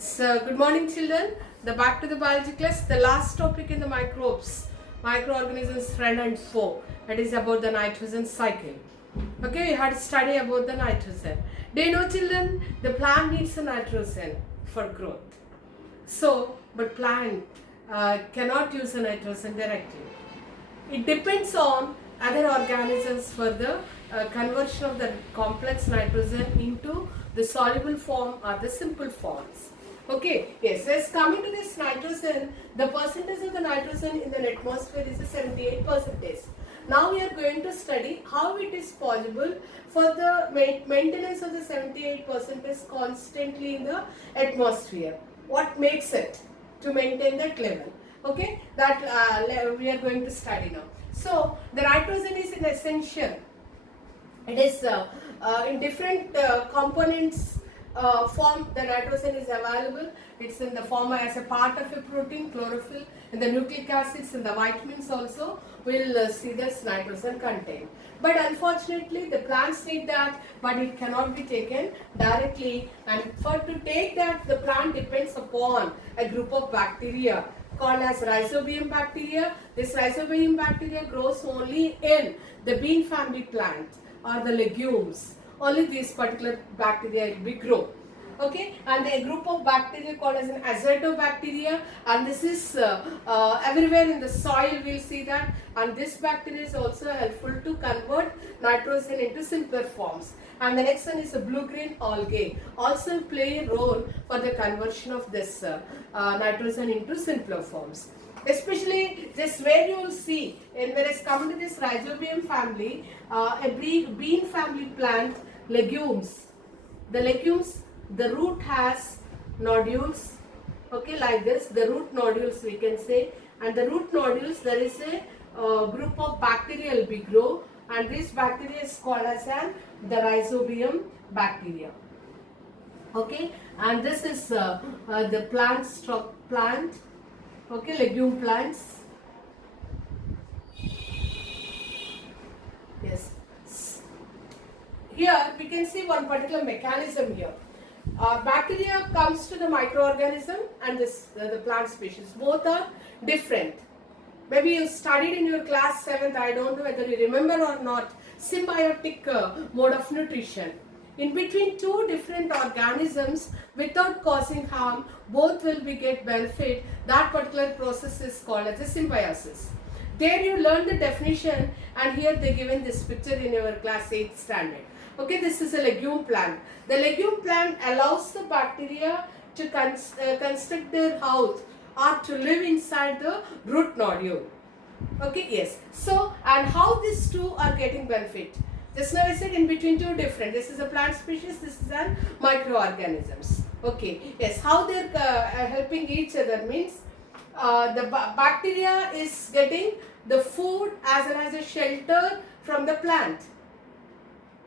So, good morning, children. The back to the biology class. The last topic in the microbes, microorganisms, friend and foe. That is about the nitrogen cycle. Okay, we had to study about the nitrogen. Do you know, children? The plant needs a nitrogen for growth. So, but plant cannot use a nitrogen directly. It depends on other organisms for the conversion of the complex nitrogen into the soluble form or the simple forms. Okay, yes, let's coming to this nitrogen, the percentage of the nitrogen in the atmosphere is 78%. Now we are going to study how it is possible for the maintenance of the 78% constantly in the atmosphere. What makes it to maintain that level? Okay, that we are going to study now. So the nitrogen is an essential. It is in different components form. The nitrogen is available. It's in the form as a part of a protein, chlorophyll, and the nucleic acids and the vitamins also will see this nitrogen contained. But unfortunately, the plants need that, but it cannot be taken directly. And for to take that, the plant depends upon a group of bacteria called as rhizobium bacteria. This rhizobium bacteria grows only in the bean family plant or the legumes. Only these particular bacteria will be grow. Okay, and a group of bacteria called as an azotobacteria, and this is everywhere in the soil. We'll see that, and this bacteria is also helpful to convert nitrogen into simpler forms. And the next one is the blue-green algae, also play a role for the conversion of this nitrogen into simpler forms. Especially this where you will see, and when it's come to this rhizobium family, a bean family plant, legumes. The legumes, the root has nodules, okay, like this, the root nodules we can say, and the root nodules there is a group of bacteria will be grow, and this bacteria is called as the rhizobium bacteria. Okay, and this is the plant, okay, legume plants. Yes. Here we can see one particular mechanism here. Bacteria comes to the microorganism and this the plant species. Both are different. Maybe you studied in your class 7th, I don't know whether you remember or not, symbiotic mode of nutrition. In between two different organisms, without causing harm, both will be get benefit. That particular process is called as a symbiosis. There you learn the definition, and here they given this picture in your class 8th standard. Okay, this is a legume plant. The legume plant allows the bacteria to construct their house or to live inside the root nodule. Okay, yes. So, and how these two are getting benefit? Just now I said in between two different. This is a plant species, this is a microorganisms. Okay, yes. How they are helping each other means the bacteria is getting the food as well as a shelter from the plant.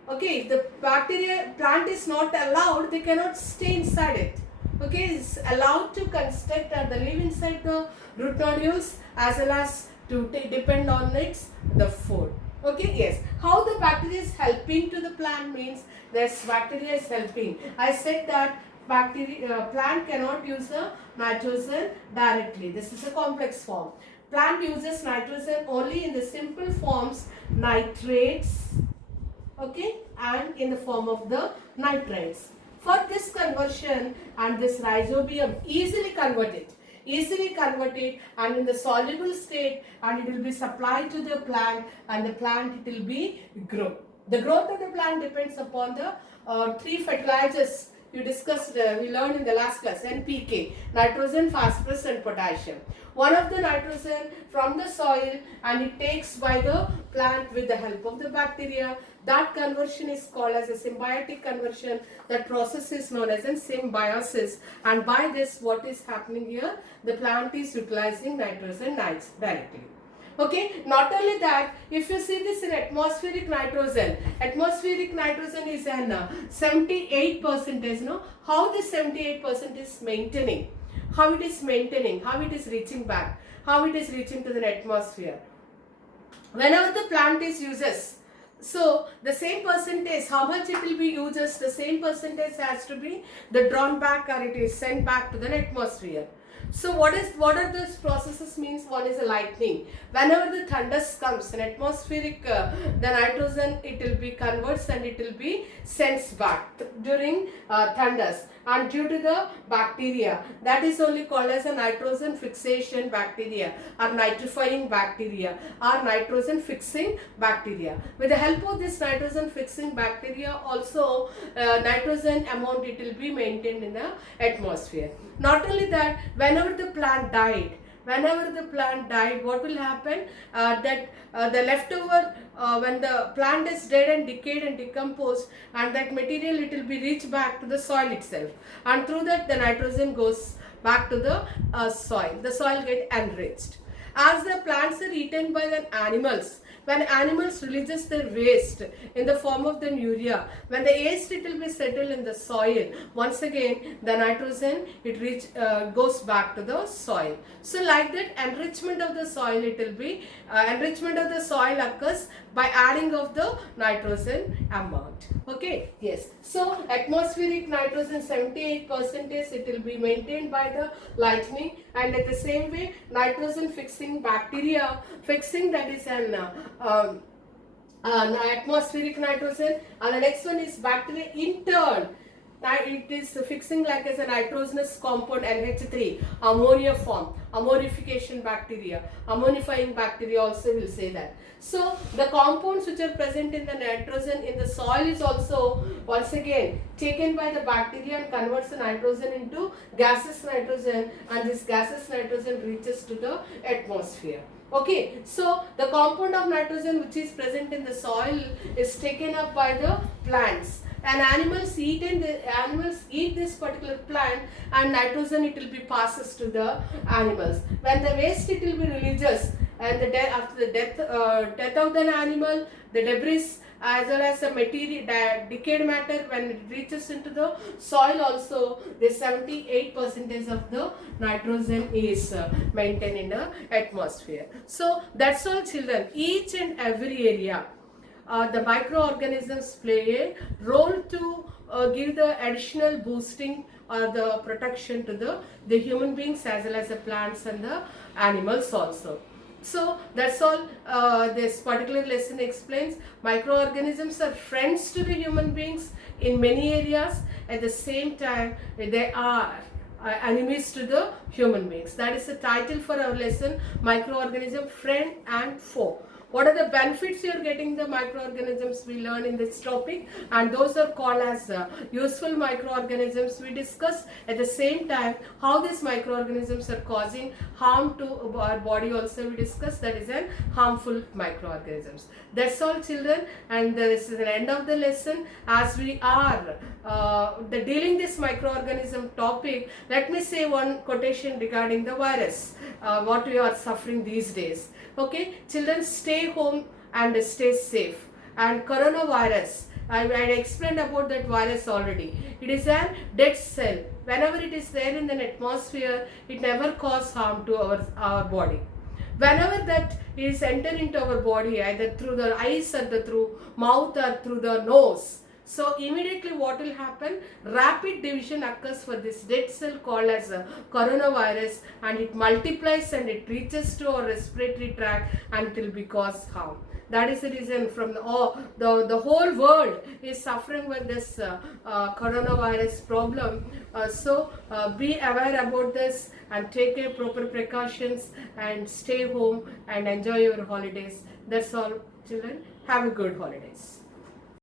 Okay, if the plant is not allowed, they cannot stay inside it. Okay, it's allowed to construct or live inside the root nodules as well as to depend on its the food. Okay, yes. How the bacteria is helping to the plant means this bacteria is helping. I said that plant cannot use the nitrogen directly. This is a complex form. Plant uses nitrogen only in the simple forms, nitrates, okay, and in the form of the nitrites. For this conversion, and this rhizobium easily converted and in the soluble state, and it will be supplied to the plant, and the plant it will be grow. The growth of the plant depends upon the three fertilizers you discussed, we learned in the last class, NPK, nitrogen, phosphorus and potassium. One of the nitrogen from the soil, and it takes by the plant with the help of the bacteria. That conversion is called as a symbiotic conversion. That process is known as a symbiosis, and by this what is happening here, the plant is utilizing nitrogen directly. Okay, not only that, if you see this in atmospheric nitrogen is an 78%, no? How this 78% is maintaining, how it is reaching back, how it is reaching to the atmosphere. Whenever the plant is uses So the same percentage, how much it will be used, as the same percentage has to be the drawn back or it is sent back to the atmosphere. So what are those processes means? One is a lightning. Whenever the thunders comes, an atmospheric, the nitrogen it will be converts and it will be sent back during thunders, and due to the bacteria, that is only called as a nitrogen fixation bacteria or nitrifying bacteria or nitrogen fixing bacteria. With the help of this nitrogen fixing bacteria also, nitrogen amount it will be maintained in the atmosphere. Not only that, whenever the plant died, what will happen? The leftover, when the plant is dead and decayed and decomposed, and that material it will be reached back to the soil itself, and through that the nitrogen goes back to the soil. The soil get enriched. As the plants are eaten by the animals, when animals releases their waste in the form of the urea, when the waste it will be settled in the soil, once again the nitrogen it goes back to the soil. So like that, enrichment of the soil it will be enrichment of the soil occurs by adding of the nitrogen amount. Okay, yes. So atmospheric nitrogen 78% it will be maintained by the lightning, and at the same way nitrogen fixing bacteria, fixing, that is an atmospheric nitrogen, and the next one is bacteria in turn. That it is fixing like as a nitrogenous compound NH3, ammonia form, ammonification bacteria, ammonifying bacteria also will say that. So the compounds which are present in the nitrogen in the soil is also once again taken by the bacteria and converts the nitrogen into gaseous nitrogen, and this gaseous nitrogen reaches to the atmosphere. Okay, so the compound of nitrogen which is present in the soil is taken up by the plants, and animals eat this particular plant, and nitrogen it will be passes to the animals. When the waste it will be releases, and after the death of the animal, the debris as well as the material, decayed matter, when it reaches into the soil also, the 78% of the nitrogen is maintained in the atmosphere. So that's all children. Each and every area, the microorganisms play a role to give the additional boosting or the protection to the human beings as well as the plants and the animals also. So that's all this particular lesson explains. Microorganisms are friends to the human beings in many areas. At the same time, they are enemies to the human beings. That is the title for our lesson, microorganism, friend and foe. What are the benefits you are getting the microorganisms we learn in this topic, and those are called as useful microorganisms we discussed. At the same time, how these microorganisms are causing harm to our body also we discussed, that is an harmful microorganisms. That's all children, and this is the end of the lesson. As we are dealing this microorganism topic, let me say one quotation regarding the virus, what we are suffering these days. Okay, children, stay home and stay safe. And coronavirus, I explained about that virus already. It is a dead cell. Whenever it is there in the atmosphere, it never causes harm to our body. Whenever that is enter into our body, either through the eyes or through mouth or through the nose, so immediately what will happen? Rapid division occurs for this dead cell called as a coronavirus, and it multiplies and it reaches to our respiratory tract and it will be cause harm. That is the reason from the whole world is suffering with this coronavirus problem. So be aware about this and take a proper precautions and stay home and enjoy your holidays. That's all children. Have a good holidays.